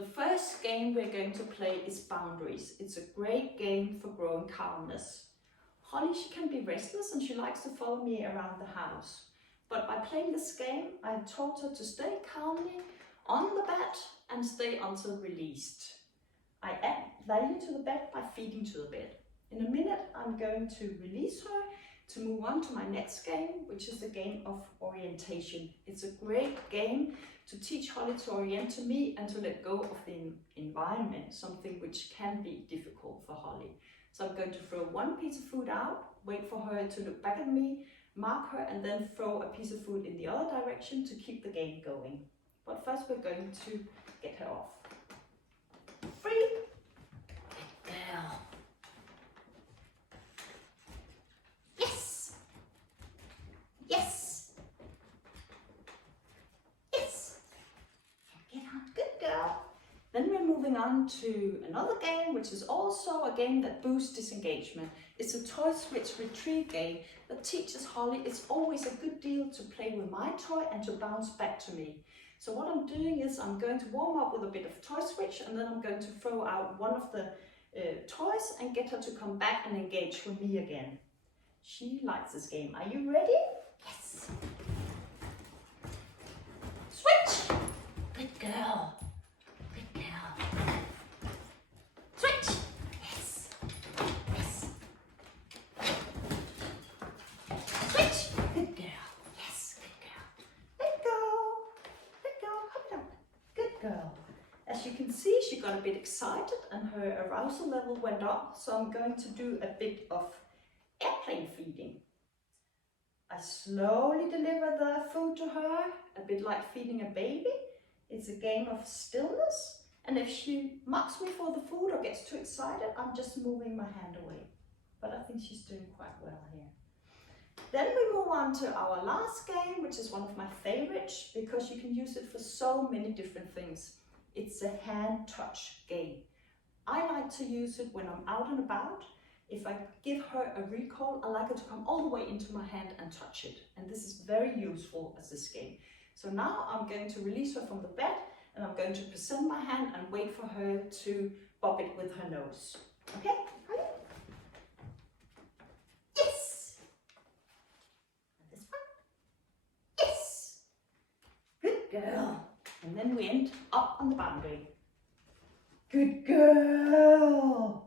The first game we're going to play is Boundaries. It's a great game for growing calmness. Holly, she can be restless and she likes to follow me around the house. But by playing this game, I have taught her to stay calmly on the bed and stay until released. I add value to the bed by feeding to the bed. In a minute, I'm going to release her to move on to my next game, which is the game of orientation. It's a great game to teach Holly to orient to me and to let go of the environment, something which can be difficult for Holly. So I'm going to throw one piece of food out, wait for her to look back at me, mark her, and then throw a piece of food in the other direction to keep the game going. But first we're going to get her off. 3. Good girl. Yes. Yes. Yes. Get on. Good girl. Then we're moving on to another game, which is also a game that boosts disengagement. It's a toy switch retrieve game that teaches Holly it's always a good deal to play with my toy and to bounce back to me. So what I'm doing is I'm going to warm up with a bit of toy switch, and then I'm going to throw out one of the toys and get her to come back and engage with me again. She likes this game. Are you ready? Yes. Switch. Good girl. Good girl. Switch. Yes. Yes. Switch. Good girl. Yes. Good girl. Let go. Let go. Hop it up. Good girl. As you can see, she got a bit excited and her arousal level went up. So I'm going to do a bit of airplane feeding. I slowly deliver the food to her, a bit like feeding a baby. It's a game of stillness, and if she mocks me for the food or gets too excited, I'm just moving my hand away. But I think she's doing quite well here. Then we move on to our last game, which is one of my favorites because you can use it for so many different things. It's a hand touch game. I like to use it when I'm out and about. If I give her a recall, I like her to come all the way into my hand and touch it. And this is very useful as this game. So now I'm going to release her from the bed and I'm going to present my hand and wait for her to bob it with her nose. Okay? Yes! And this one? Yes! Good girl. And then we end up on the boundary. Good girl.